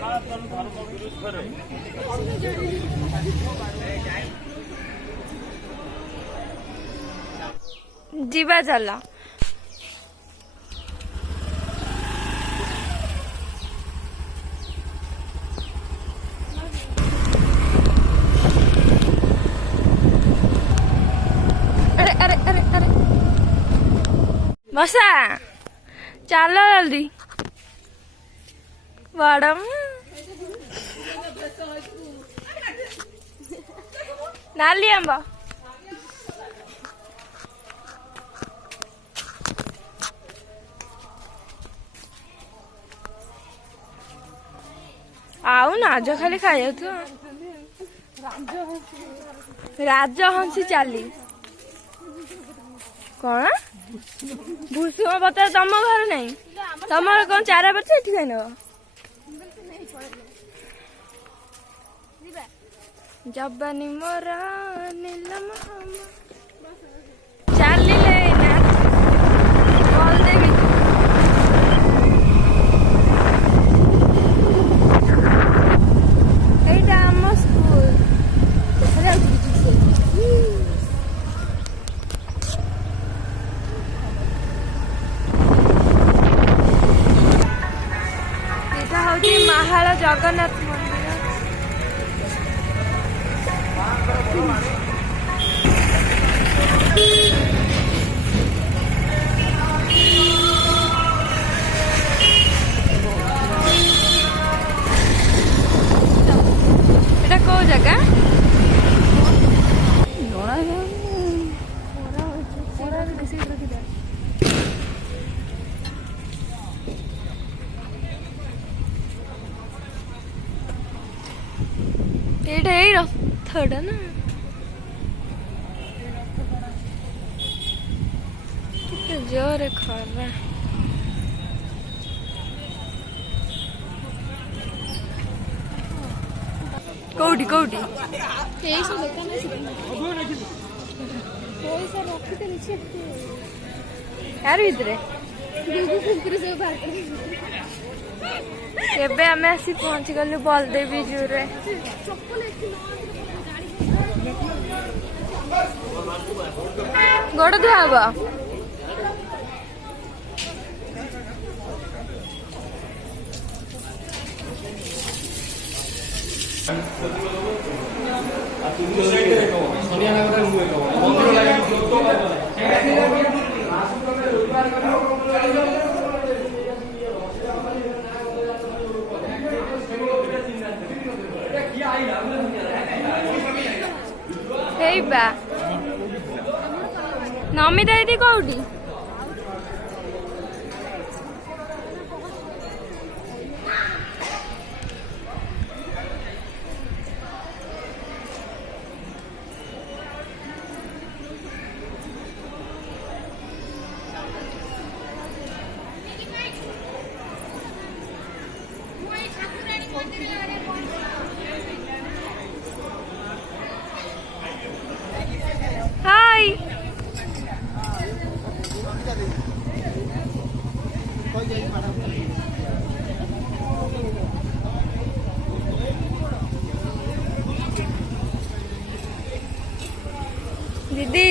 ସନାତନ ଧର୍ମ ବିରୁଦ୍ଧରେ ଯିବା ଚାଲ। अरे अरे अरे अरे बसा चलो जल्दी मैडम नाली आंबा आउ ना आज खाली खाई तो राजहंसी चाली कौन भूसुम पत्र तुम घर नहीं तुम कौन चारा पत्र एठी जाइन जबानी मोरा नीलम चाली ना बोल देवी एटा आम स्कूल महाल जगन्नाथ मंदिर एटा को जगह एटा यही रथटा ना कितने जोर खरा कौटी कौटी यार भितरे एबे आमे आसी पहुंची गलु बलदेवी जू रे गोड़ धुआ हबो हेबा नमिता दीदी कौटी हाय दीदी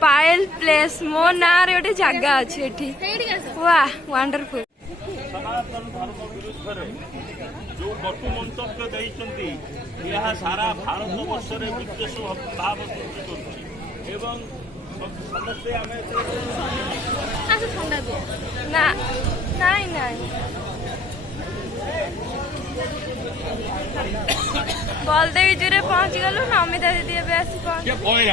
पायल प्लेस मो ना रे गोटे जगह अच्छे वाह वंडरफुल सनातन धर्म विरुद्ध जो कटु मंतव्य देइछन्ति यह सारा भारत वर्ष रे विद्वेष भाव सृष्टि करछि एवं समस्ते आमे ना नहीं नहीं बलदेवी जूरे पहुंच गलु नमिता दीदी एबे आसी पहुंच पड़े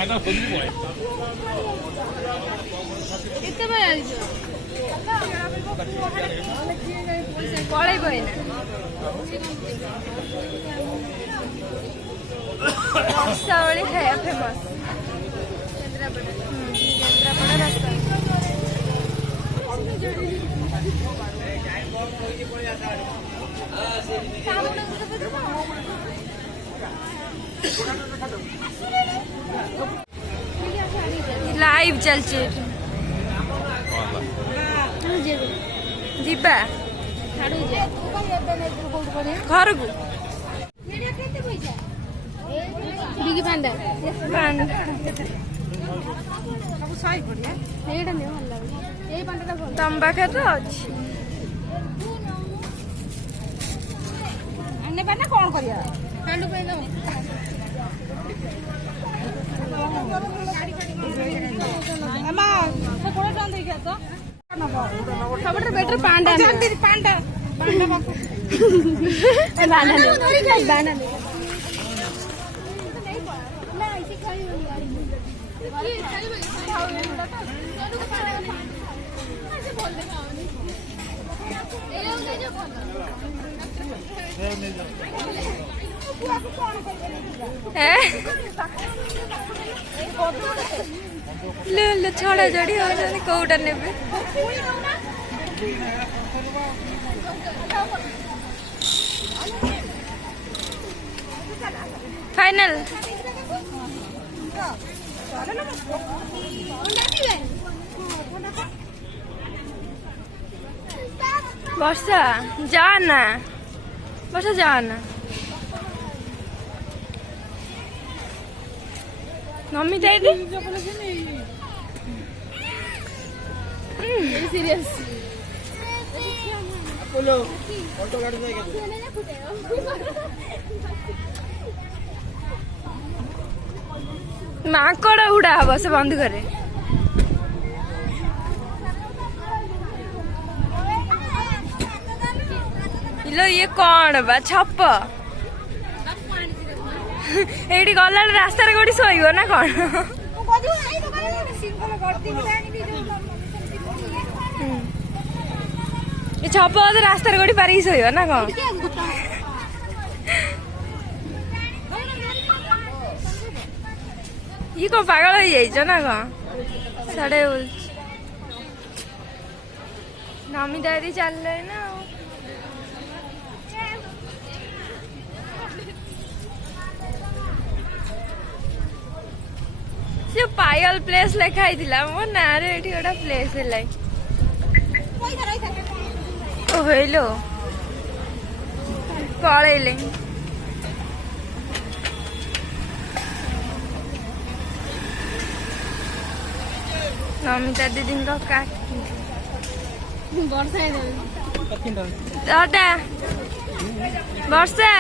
रसावली खाया फेमस केन्द्रापड़ा रसावली। लाइव चलचे जीवा घर को बिगी पांडा तम पाखे तो अच्छी कौन करिया सबसे बेटर पांडा पांडा छड़ा जड़ी हो कौटा ने फाइनल वर्षा जाना वर्षा जाना मम्मी जाए सीरियस ମାଙ୍କଡ ଉଡା ହବ ସେ ବନ୍ଦ ଘରେ। ଇଲୋ ଇଏ କଣ ବା ଛପ ଏଇଠି ଗଲା ରାସ୍ତାରେ କୋଉଠି ଶୋଇବ ନା କଣ? ଏ ଛପ ରାସ୍ତାରେ କୋଉଠି ପାରିକି ଶୋଇବ ନା କଣ? ये कौन पागल हो जाइए ना कौन साढ़े नामी दादी चल रहे ना से पायल प्लेस लिखाई थिला मो ना रे एठी गोटा प्लेस है ओ हेलो पळेले नमिता दीदी वर्षा वर्षा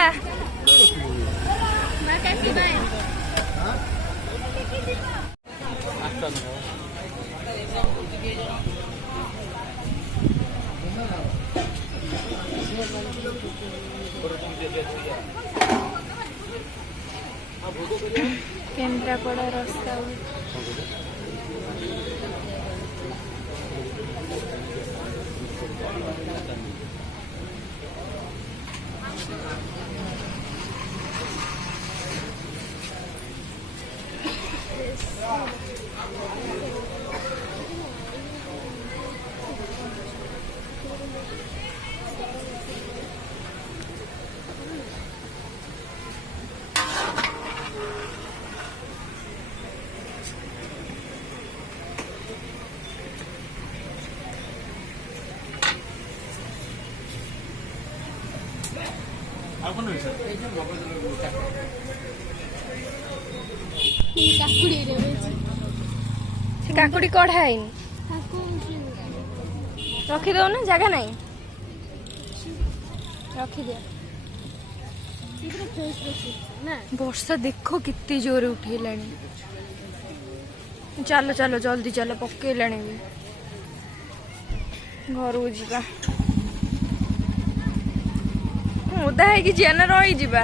केन्द्रापड़ा रास्ता काकुड़ी कढ़ाई रखी दो ना जगह नहीं रखी दे। वर्षा देखो कितनी जोरे उठेलानी चलो चलो जल्दी चलो पकेलानी भी घर को जीवा ओदा है कि जेना रही जीवा।